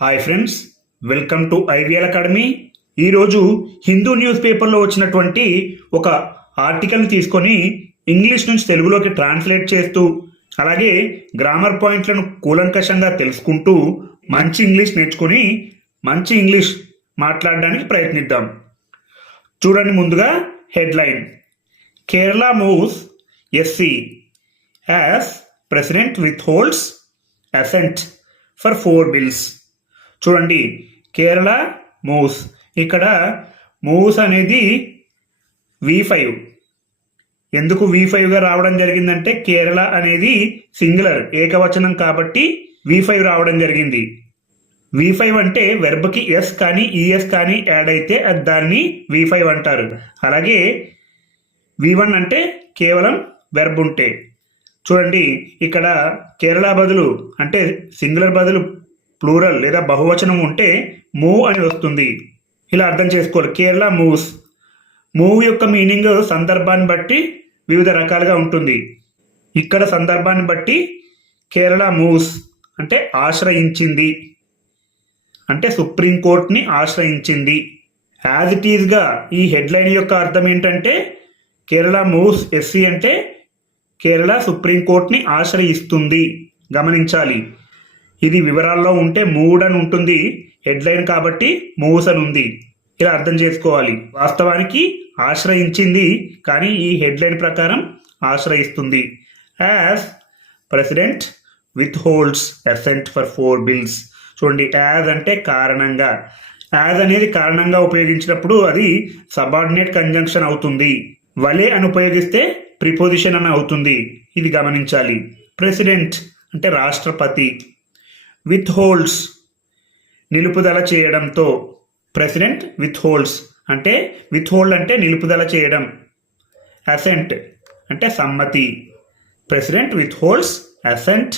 Hi friends welcome to IVL academy. ఈరోజు Hindu news పేపర్లో వచ్చినటువంటి ఒక ఆర్టికల్ని తీసుకొని ఇంగ్లీష్ నుంచి తెలుగులోకి ట్రాన్స్లేట్ చేస్తూ అలాగే గ్రామర్ పాయింట్లను కూలంకషంగా తెలుసుకుంటూ మంచి ఇంగ్లీష్ నేర్చుకుని మంచి ఇంగ్లీష్ మాట్లాడడానికి ప్రయత్నిద్దాం. చూడండి ముందుగా headline. Kerala moves SC. As president withholds assent for four bills. చూడండి కేరళ మూవ్స్ ఇక్కడ మూవ్స్ అనేది వి ఫైవ్. ఎందుకు వి ఫైవ్గా రావడం జరిగిందంటే కేరళ అనేది సింగులర్ ఏకవచనం కాబట్టి వి ఫైవ్ రావడం జరిగింది. వి ఫైవ్ అంటే వెర్బ్కి ఎస్ కానీ e ఈఎస్ కానీ యాడ్ అయితే అది దాన్ని వి ఫైవ్ అంటారు. అలాగే వి వన్ అంటే కేవలం వెర్బ్ ఉంటే. చూడండి ఇక్కడ కేరళ బదులు అంటే సింగులర్ బదులు ప్లూరల్ లేదా బహువచనం ఉంటే మూవ్ అని వస్తుంది. ఇలా అర్థం చేసుకోవాలి. కేరళ మూవ్స్. మూవ్ యొక్క మీనింగ్ సందర్భాన్ని బట్టి వివిధ రకాలుగా ఉంటుంది. ఇక్కడ సందర్భాన్ని బట్టి కేరళ మూవ్స్ అంటే ఆశ్రయించింది. అంటే సుప్రీంకోర్టుని ఆశ్రయించింది. యాజ్ ఇట్ ఈజ్గా ఈ హెడ్లైన్ యొక్క అర్థం ఏంటంటే కేరళ మూవ్స్ ఎస్సీ అంటే కేరళ సుప్రీంకోర్టుని ఆశ్రయిస్తుంది. గమనించాలి. ఇది వివరాల్లో ఉంటే మూడ్ అని ఉంటుంది హెడ్లైన్ కాబట్టి మూవ్స్ అని ఉంది ఇలా అర్థం చేసుకోవాలి. వాస్తవానికి ఆశ్రయించింది కానీ ఈ హెడ్లైన్ ప్రకారం ఆశ్రయిస్తుంది. As president withholds assent for four bills చూడండి యాజ్ అంటే కారణంగా. యాజ్ అనేది కారణంగా ఉపయోగించినప్పుడు అది సబార్డినేట్ కంజంక్షన్ అవుతుంది. వలే అని ఉపయోగిస్తే ప్రిపోజిషన్ అని అవుతుంది. ఇది గమనించాలి. ప్రెసిడెంట్ అంటే రాష్ట్రపతి. విత్ హోల్డ్స్ నిలుపుదల చేయడంతో ప్రెసిడెంట్ విత్ హోల్డ్స్ అంటే విత్ హోల్డ్ అంటే నిలుపుదల చేయడం. అసెంట్ అంటే సమ్మతి. President withholds assent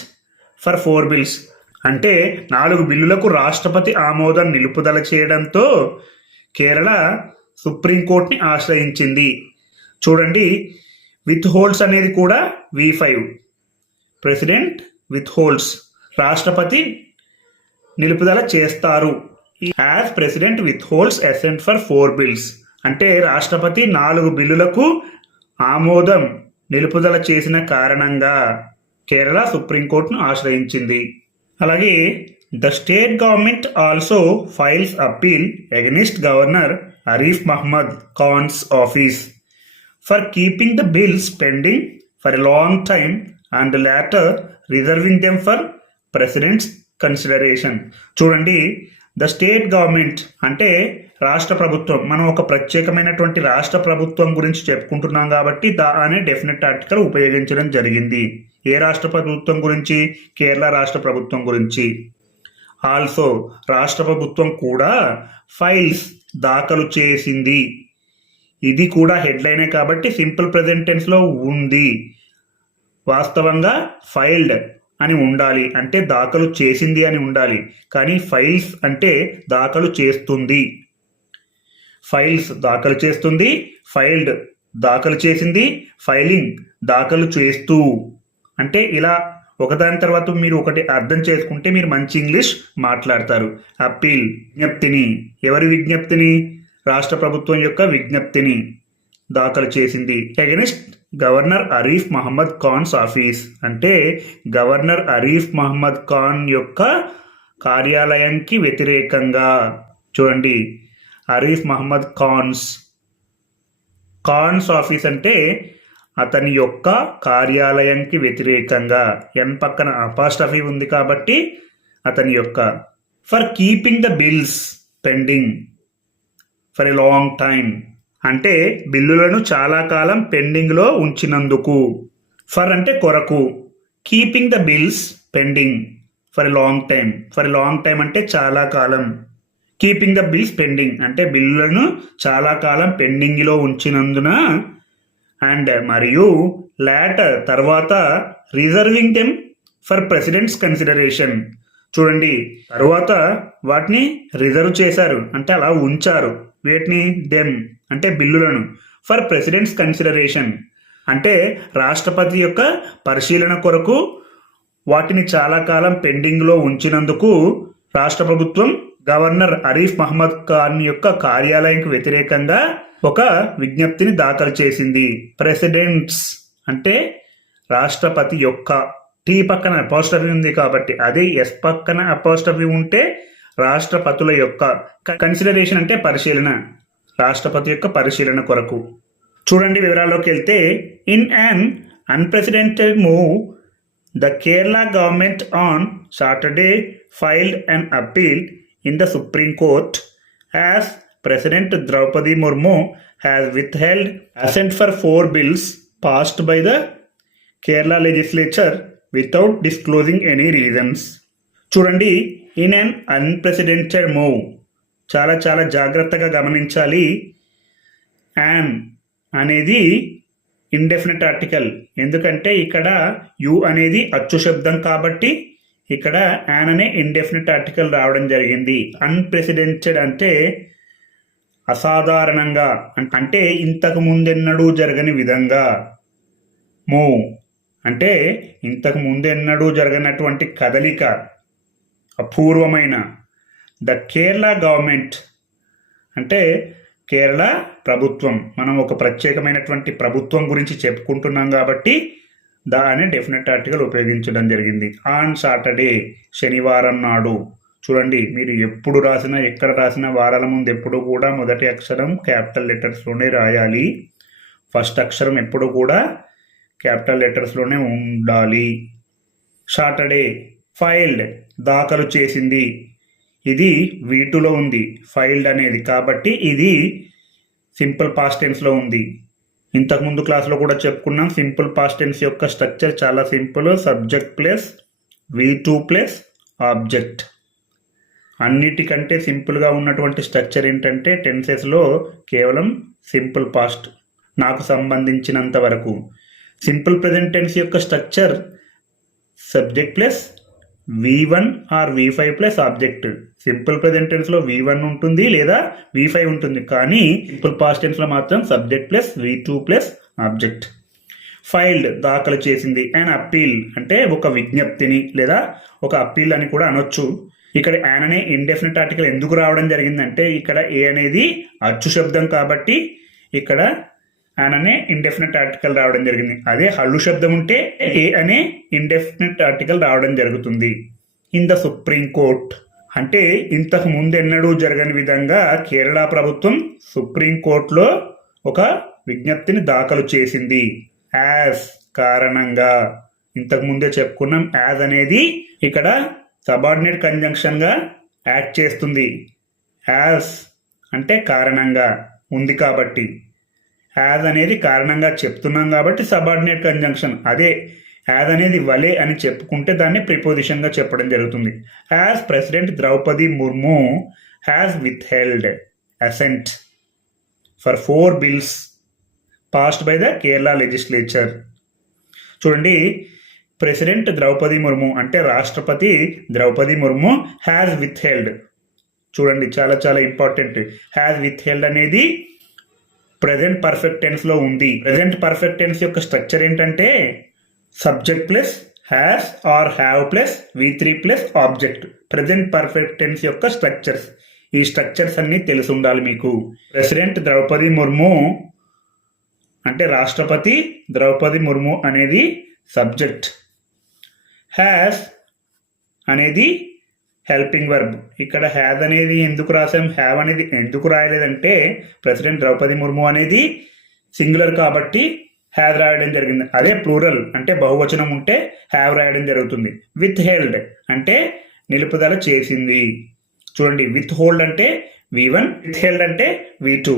for four bills అంటే నాలుగు బిల్లులకు రాష్ట్రపతి ఆమోదం నిలుపుదల చేయడంతో కేరళ సుప్రీంకోర్టుని ఆశ్రయించింది. చూడండి విత్ హోల్డ్స్ అనేది కూడా V five president withholds రాష్ట్రపతి నిలుపుదల చేస్తారు. As president withholds assent for four bills. అంటే రాష్ట్రపతి నాలుగు బిల్లులకు ఆమోదం నిలుపుదల చేసిన కారణంగా కేరళ సుప్రీంకోర్టును ఆశ్రయించింది. అలాగే the state government also files appeal against governor Arif Mohammad Khan's office for keeping the bills pending for a long time and later reserving them for president's consideration చూడండి ద స్టేట్ గవర్నమెంట్ అంటే రాష్ట్ర ప్రభుత్వం. మనం ఒక ప్రత్యేకమైనటువంటి రాష్ట్ర ప్రభుత్వం గురించి చెప్పుకుంటున్నాం కాబట్టి ద అనే డెఫినెట్ ఆర్టికల్ ఉపయోగించడం జరిగింది. ఏ రాష్ట్ర ప్రభుత్వం గురించి? కేరళ రాష్ట్ర ప్రభుత్వం గురించి. ఆల్సో రాష్ట్ర ప్రభుత్వం కూడా ఫైల్స్ దాఖలు చేసింది. ఇది కూడా హెడ్లైనే కాబట్టి సింపుల్ ప్రజెంటెన్స్లో ఉంది. వాస్తవంగా ఫైల్డ్ అని ఉండాలి. అంటే దాఖలు చేసింది అని ఉండాలి. కానీ ఫైల్స్ అంటే దాఖలు చేస్తుంది. ఫైల్స్ దాఖలు చేస్తుంది ఫైల్డ్ దాఖలు చేసింది ఫైలింగ్ దాఖలు చేస్తూ. అంటే ఇలా ఒకదాని తర్వాత మీరు ఒకటి అర్థం చేసుకుంటే మీరు మంచి ఇంగ్లీష్ మాట్లాడతారు. అప్పీల్ విజ్ఞప్తిని. ఎవరి విజ్ఞప్తిని? రాష్ట్ర ప్రభుత్వం యొక్క విజ్ఞప్తిని. దాఖలు చేసింది. Against governor Arif Mohammad Khan's office. అంటే గవర్నర్ అరీఫ్ మహమ్మద్ ఖాన్ యొక్క కార్యాలయానికి వ్యతిరేకంగా. చూడండి. అరీఫ్ మహమ్మద్ ఖాన్స్ ఖాన్స్ ఆఫీస్ అంటే అతని యొక్క కార్యాలయానికి వ్యతిరేకంగా. ఎన్ పక్కన అపాస్టఫీ ఉంది కాబట్టి అతని యొక్క. For keeping the bills pending for a long time అంటే బిల్లులను చాలా కాలం పెండింగ్లో ఉంచినందుకు. ఫర్ అంటే కొరకు. Keeping the bills pending. For a long time for a long time అంటే చాలా కాలం. Keeping the bills pending. అంటే బిల్లులను చాలా కాలం పెండింగ్లో ఉంచినందున అండ్ మరియు లేటర్ తర్వాత reserving them for president's consideration. చూడండి తర్వాత వాటిని రిజర్వ్ చేశారు. అంటే అలా ఉంచారు. వీటిని దెమ్ అంటే బిల్లులను. For president's consideration. అంటే రాష్ట్రపతి యొక్క పరిశీలన కొరకు వాటిని చాలా కాలం పెండింగ్లో ఉంచినందుకు రాష్ట్ర ప్రభుత్వం గవర్నర్ అరీఫ్ మహమ్మద్ ఖాన్ యొక్క కార్యాలయంకు వ్యతిరేకంగా ఒక విజ్ఞప్తిని దాఖలు చేసింది. ప్రెసిడెంట్స్ అంటే రాష్ట్రపతి యొక్క టీ పక్కన అపోస్టఫీ ఉంది కాబట్టి అదే ఎస్ పక్కన అపోస్టఫీ ఉంటే రాష్ట్రపతుల యొక్క కన్సిడరేషన్ అంటే పరిశీలన. రాష్ట్రపతి యొక్క పరిశీలన కొరకు. చూడండి వివరాల్లోకి వెళ్తే in an unprecedented move the Kerala government on Saturday filed an appeal in the Supreme Court as President Droupadi Murmu has withheld assent for four bills passed by the Kerala legislature without disclosing any reasons చూడండి in an unprecedented move చాలా చాలా జాగ్రత్తగా గమనించాలి. An అనేది indefinite article ఎందుకంటే ఇక్కడ you అనేది అచ్చు శబ్దం కాబట్టి ఇక్కడ యాన్ అనే ఇండెఫినెట్ ఆర్టికల్ రావడం జరిగింది. అన్ప్రెసిడెంటెడ్ అంటే అసాధారణంగా అంటే ఇంతకు ముందెన్నడూ జరగని విధంగా. మూవ్ అంటే ఇంతకు ముందెన్నడూ జరగనటువంటి కదలిక. అపూర్వమైన. ద కేరళ గవర్నమెంట్ అంటే కేరళ ప్రభుత్వం. మనం ఒక ప్రత్యేకమైనటువంటి ప్రభుత్వం గురించి చెప్పుకుంటున్నాం కాబట్టి ద అనే డెఫినెట్ ఆర్టికల్ ఉపయోగించడం జరిగింది. ఆన్ సాటర్డే శనివారం నాడు. చూడండి మీరు ఎప్పుడు రాసినా ఎక్కడ రాసినా వారాల ముందు ఎప్పుడు కూడా మొదటి అక్షరం క్యాపిటల్ లెటర్స్లోనే రాయాలి. ఫస్ట్ అక్షరం ఎప్పుడు కూడా క్యాపిటల్ లెటర్స్లోనే ఉండాలి. సాటర్డే ఫైల్డ్ దాఖలు చేసింది. ఇది వీటులో ఉంది ఫైల్డ్ అనేది. కాబట్టి ఇది సింపుల్ పాస్ట్ టెన్స్లో ఉంది. ఇంతకుముందు క్లాస్లో కూడా చెప్పుకున్నాం సింపుల్ పాస్ట్ టెన్స్ యొక్క స్ట్రక్చర్ చాలా simple. Subject plus V two plus object. అన్నిటికంటే సింపుల్గా ఉన్నటువంటి స్ట్రక్చర్ ఏంటంటే టెన్సెస్లో కేవలం సింపుల్ పాస్ట్ నాకు సంబంధించినంత వరకు. సింపుల్ ప్రజెంట్ టెన్స్ యొక్క structure subject plus V one or V five plus object simple present టెన్స్లో V one ఉంటుంది లేదా వి ఫైవ్ ఉంటుంది. కానీ సింపుల్ పాస్ట్ టెన్స్లో మాత్రం subject plus V two plus object filed దాఖలు చేసింది. అండ్ అప్పీల్ అంటే ఒక విజ్ఞప్తిని లేదా ఒక అప్పీల్ అని కూడా అనొచ్చు. ఇక్కడ యాన్ అనే ఇండెఫినెట్ ఆర్టికల్ ఎందుకు రావడం జరిగిందంటే ఇక్కడ ఏ అనేది అచ్చు శబ్దం కాబట్టి ఇక్కడ అనే ఇండెఫినెట్ ఆర్టికల్ రావడం జరిగింది. అదే హల్లు శబ్దం ఉంటే ఏ అనే ఇండెఫినెట్ ఆర్టికల్ రావడం జరుగుతుంది. ఇన్ ద సుప్రీం కోర్ట్ అంటే ఇంతకు ముందు ఎన్నడూ జరగని విధంగా కేరళ ప్రభుత్వం సుప్రీం కోర్టులో ఒక విజ్ఞప్తిని దాఖలు చేసింది. యాజ్ కారణంగా. ఇంతకు ముందే చెప్పుకున్నాం యాజ్ అనేది ఇక్కడ సబార్డినేట్ కంజంక్షన్గా యాక్ట్ చేస్తుంది. యాజ్ అంటే కారణంగా. ఉంది కాబట్టి. యాజ్ అనేది కారణంగా చెప్తున్నాం కాబట్టి సబార్డినేట్ కంజంక్షన్ అదే యాజ్ అనేది వలే అని చెప్పుకుంటే దాన్ని ప్రిపోజిషన్గా చెప్పడం జరుగుతుంది. As President Droupadi Murmu has withheld assent for four bills passed by the Kerala legislature చూడండి ప్రెసిడెంట్ ద్రౌపది ముర్ము అంటే రాష్ట్రపతి Droupadi Murmu has withheld చూడండి చాలా చాలా ఇంపార్టెంట్ హ్యాస్ విత్ హెల్డ్ అనేది ప్రజెంట్ పర్ఫెక్ట్ టెన్స్లో ఉంది. ప్రజెంట్ పర్ఫెక్ట్ టెన్స్ యొక్క స్ట్రక్చర్ ఏంటంటే subject plus has or have plus V three plus object present perfect tense యొక్క స్ట్రక్చర్స్ ఈ స్ట్రక్చర్స్ అన్ని తెలిసి ఉండాలి మీకు. ప్రెసిడెంట్ ద్రౌపది ముర్ము అంటే రాష్ట్రపతి ద్రౌపది ముర్ము అనేది సబ్జెక్ట్ హ్యాస్ అనేది హెల్పింగ్ వర్బ్ ఇక్కడ హ్యాజ్ అనేది ఎందుకు రాసాం హ్యావ్ అనేది ఎందుకు రాయలేదంటే ప్రెసిడెంట్ ద్రౌపది ముర్ము అనేది సింగులర్ కాబట్టి హ్యావ్ రాయడం జరిగింది. అదే ప్లూరల్ అంటే బహువచనం ఉంటే హ్యావ్ రాయడం జరుగుతుంది. విత్ హెల్డ్ అంటే నిలుపుదల చేసింది. చూడండి విత్ హోల్డ్ అంటే వి వన్ విత్ హెల్డ్ అంటే వి టూ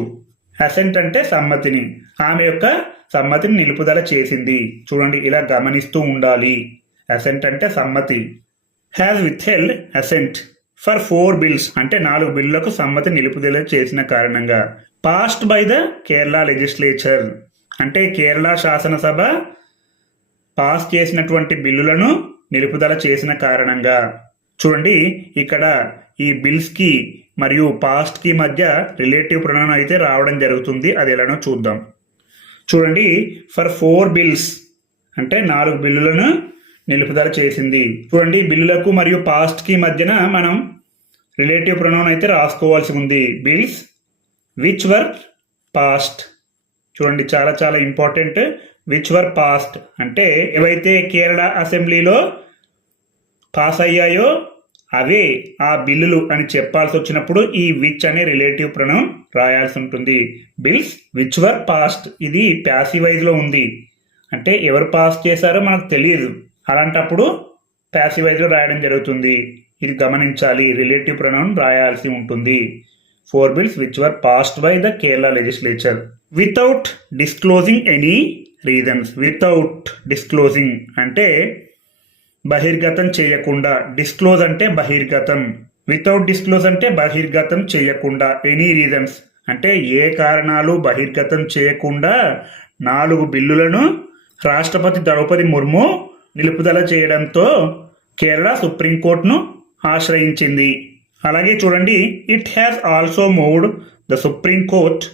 అసెంట్ అంటే సమ్మతిని ఆమె యొక్క సమ్మతిని నిలుపుదల చేసింది. చూడండి ఇలా గమనిస్తూ ఉండాలి. అసెంట్ అంటే సమ్మతి. Has withheld assent for four bills అంటే నాలుగు బిల్లులకు సమ్మతి నిలుపుదల చేసిన కారణంగా. Passed by the Kerala legislature అంటే కేరళ శాసనసభ పాస్ చేసినటువంటి బిల్లులను నిలుపుదల చేసిన కారణంగా. చూడండి ఇక్కడ ఈ బిల్స్కి మరియు పాస్ట్కి మధ్య రిలేటివ్ ప్రొనౌన్ అయితే రావడం జరుగుతుంది అది ఎలానో చూద్దాం. చూడండి ఫర్ ఫోర్ బిల్స్ అంటే నాలుగు బిల్లులను నిలుపుదల చేసింది. చూడండి బిల్లులకు మరియు పాస్ట్కి మధ్యన మనం రిలేటివ్ ప్రొనౌన్ అయితే రాసుకోవాల్సి ఉంది. బిల్స్ విచ్ వర్ పాస్ట్ చూడండి చాలా చాలా ఇంపార్టెంట్ విచ్ వర్ పాస్ట్ అంటే ఏవైతే కేరళ అసెంబ్లీలో పాస్ అయ్యాయో అవే ఆ బిల్లులు అని చెప్పాల్సి వచ్చినప్పుడు ఈ విచ్ అనే రిలేటివ్ ప్రణం రాయాల్సి ఉంటుంది. బిల్స్ విచ్ వర్ పాస్ట్ ఇది ప్యాసివైజ్లో ఉంది. అంటే ఎవరు పాస్ చేశారో మనకు తెలియదు. అలాంటప్పుడు ప్యాసివైజ్లో రాయడం జరుగుతుంది. ఇది గమనించాలి. రిలేటివ్ ప్రొనౌన్ రాయాల్సి ఉంటుంది. Four bills which were passed by the Kerala legislature without disclosing any reasons without disclosing అంటే బహిర్గతం చేయకుండా. డిస్క్లోజ్ అంటే బహిర్గతం. వితౌట్ డిస్క్లోజ్ అంటే బహిర్గతం చేయకుండా. ఎనీ రీజన్స్ అంటే ఏ కారణాలు బహిర్గతం చేయకుండా నాలుగు బిల్లులను రాష్ట్రపతి ద్రౌపది ముర్ము నిలుపుదల చేయడంతో కేరళ సుప్రీంకోర్టును ఆశ్రయించింది. అలాగే చూడండి it has also moved the supreme court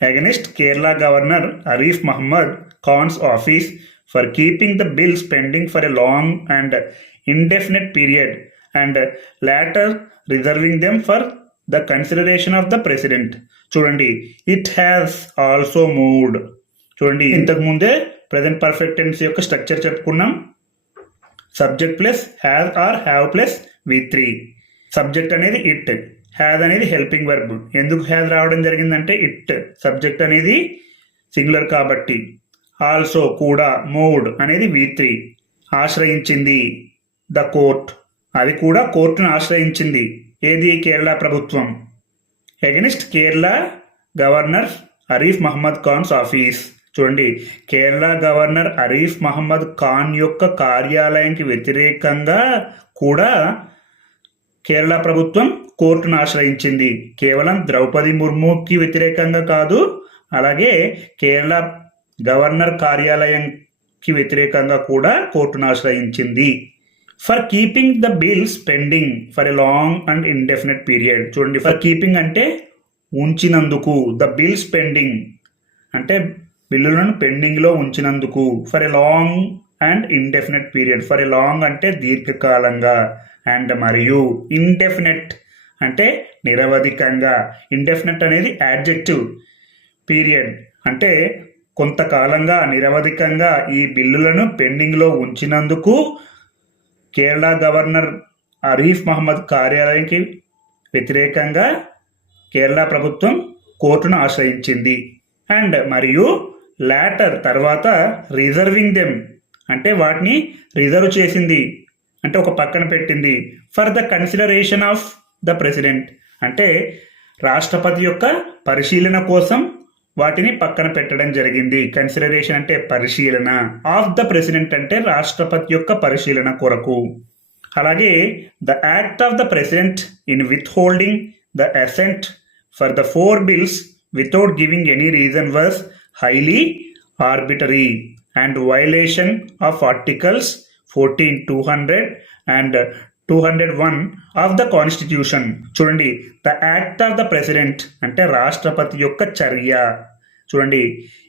against Kerala governor Arif Mohammad Khan's office for keeping the bill spending for a long and indefinite period and later reserving them for the consideration of the president చూడండి it has also moved చూడండి ఇంతకుముందే present perfect tense యొక్క structure చెప్పుకున్నాం. Subject plus have or have plus V three subject అనేది it has అనేది helping verb ఎందుకు has రావడం జరిగిందంటే ఇట్ సబ్జెక్ట్ అనేది సింగులర్ కాబట్టి. ఆల్సో కూడా మూడ్ అనేది వి త్రీ ఆశ్రయించింది. ద కోర్ట్ అది కూడా కోర్టును ఆశ్రయించింది. ఏది? కేరళ ప్రభుత్వం. Against Kerala governor Arif Mohammad Khan's office చూడండి. కేరళ గవర్నర్ అరీఫ్ మహమ్మద్ ఖాన్ యొక్క కార్యాలయానికి వ్యతిరేకంగా కూడా కేరళ ప్రభుత్వం కోర్టును ఆశ్రయించింది. కేవలం ద్రౌపది ముర్ముకి వ్యతిరేకంగా కాదు అలాగే కేరళ గవర్నర్ కార్యాలయంకి వ్యతిరేకంగా కూడా కోర్టును ఆశ్రయించింది. For keeping the bills pending for a long and indefinite period చూడండి ఫర్ కీపింగ్ అంటే ఉంచినందుకు ద బిల్స్ పెండింగ్ అంటే బిల్లులను పెండింగ్లో ఉంచినందుకు for a long and indefinite period for a long అంటే దీర్ఘకాలంగా అండ్ మరియు ఇండెఫినెట్ అంటే నిరవధికంగా. ఇండెఫినెట్ అనేది యాడ్జెక్టివ్ పీరియడ్ అంటే కొంతకాలంగా నిరవధికంగా ఈ బిల్లులను పెండింగ్లో ఉంచినందుకు కేరళ గవర్నర్ అరీఫ్ మహమ్మద్ కార్యాలయానికి వ్యతిరేకంగా కేరళ ప్రభుత్వం కోర్టును ఆశ్రయించింది. అండ్ మరియు లాటర్ తర్వాత రిజర్వింగ్ దెమ్ అంటే వాటిని రిజర్వ్ చేసింది. అంటే ఒక పక్కన పెట్టింది. For the consideration of the President అంటే రాష్ట్రపతి యొక్క పరిశీలన కోసం వాటిని పక్కన పెట్టడం జరిగింది. కన్సిడరేషన్ అంటే పరిశీలన. ఆఫ్ ద ప్రెసిడెంట్ అంటే రాష్ట్రపతి యొక్క పరిశీలన కొరకు. అలాగే the act of the President in withholding the assent for the four bills without giving any reason was highly arbitrary and violation of articles fourteen two hundred and two hundred one of the constitution చూడండి the act of the President అంటే రాష్ట్రపతి యొక్క చర్య. చూడండి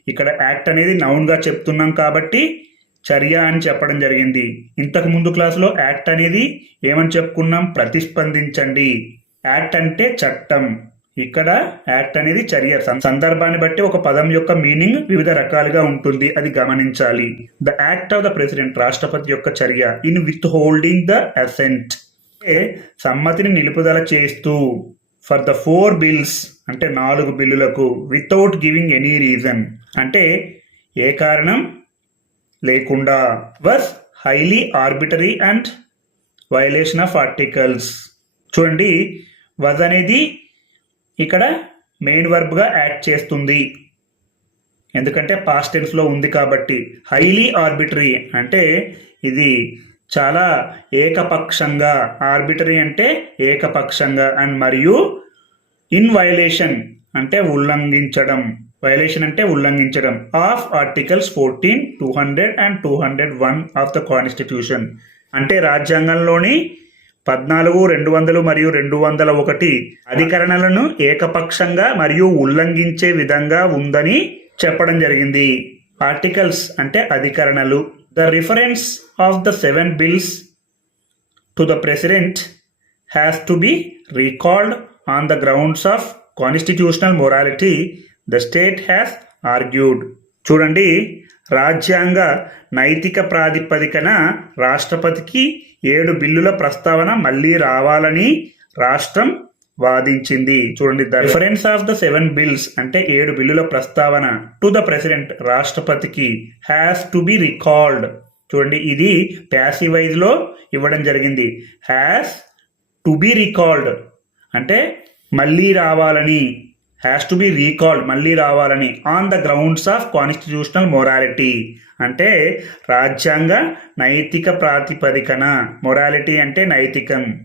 ఇక్కడ act అనేది నౌన్గా చెప్తున్నాం కాబట్టి చర్య అని చెప్పడం జరిగింది. ఇంతకు ముందు క్లాసులో యాక్ట్ అనేది ఏమని చెప్పుకున్నాం? ప్రతిస్పందించండి. యాక్ట్ అంటే చట్టం. ఇక్కడ యాక్ట్ అనేది చర్య. సందర్భాన్ని బట్టి ఒక పదం యొక్క మీనింగ్ వివిధ రకాలుగా ఉంటుంది. అది గమనించాలి. The act of the President రాష్ట్రపతి యొక్క చర్య. In withholding the assent సమ్మతిని నిలుపుదల చేస్తూ ఫర్ ద ఫోర్ బిల్స్ అంటే నాలుగు బిల్లులకు వితౌట్ గివింగ్ ఎనీ రీజన్ అంటే ఏ కారణం? లేకుండా. Was highly arbitrary and violation of articles చూడండి. వజ్ అనేది ఇక్కడ మెయిన్ వర్బ్గా యాక్ట్ చేస్తుంది. ఎందుకంటే పాస్ట్ టెన్స్లో ఉంది కాబట్టి హైలీ ఆర్బిటరీ అంటే ఇది చాలా ఏకపక్షంగా ఆర్బిటరీ అంటే ఏకపక్షంగా అండ్ మరియు ఇన్ వైలేషన్ అంటే ఉల్లంఘించడం. వైలేషన్ అంటే ఉల్లంఘించడం. Of articles fourteen two hundred and two hundred one of the constitution అంటే రాజ్యాంగంలోని పద్నాలుగు రెండు వందలు మరియు రెండు వందల ఒకటి అధికరణలను ఏకపక్షంగా మరియు ఉల్లంఘించే విధంగా ఉందని చెప్పడం జరిగింది. ఆర్టికల్స్ అంటే అధికరణలు. The reference of the seven bills to the President has to be recalled on the grounds of constitutional morality. The state has argued. చూడండి. రాజ్యాంగ నైతిక ప్రాతిపదికన రాష్ట్రపతికి ఏడు బిల్లుల ప్రస్తావన మళ్ళీ రావాలని రాష్ట్రం వాదించింది. చూడండి the reference of the seven bills అంటే ఏడు బిల్లుల ప్రస్తావన టు ద ప్రెసిడెంట్ రాష్ట్రపతికి హ్యాస్ టు బి రికాల్డ్. చూడండి ఇది ప్యాసివైజ్లో ఇవ్వడం జరిగింది. Has to be recalled. అంటే మళ్ళీ రావాలని హ్యాస్ టు బి రీకాల్డ్ మళ్ళీ రావాలని. On the grounds of constitutional morality అంటే రాజ్యాంగ నైతిక ప్రాతిపదికన. మొరాలిటీ అంటే నైతికం.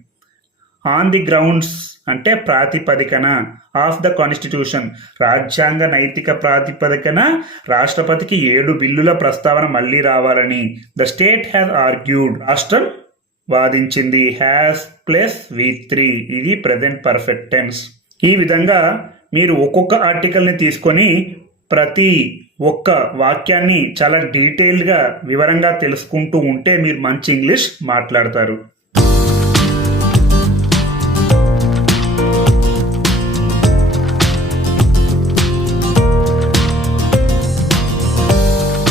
ఆన్ ది గ్రౌండ్స్ అంటే ప్రాతిపదికన ఆఫ్ ద కాన్స్టిట్యూషన్ రాజ్యాంగ నైతిక ప్రాతిపదికన రాష్ట్రపతికి ఏడు బిల్లుల ప్రస్తావన మళ్ళీ రావాలని. ద స్టేట్ హ్యాస్ ఆర్గ్యూడ్ రాష్ట్రం వాదించింది. హ్యాస్ ప్లస్ వి త్రీ ఇది ప్రజెంట్ పర్ఫెక్ట్ టెన్స్ ఈ విధంగా మీరు ఒక్కొక్క ఆర్టికల్ని తీసుకొని ప్రతి ఒక్క వాక్యాన్ని చాలా డీటెయిల్గా వివరంగా తెలుసుకుంటూ ఉంటే మీరు మంచి ఇంగ్లీష్ మాట్లాడతారు.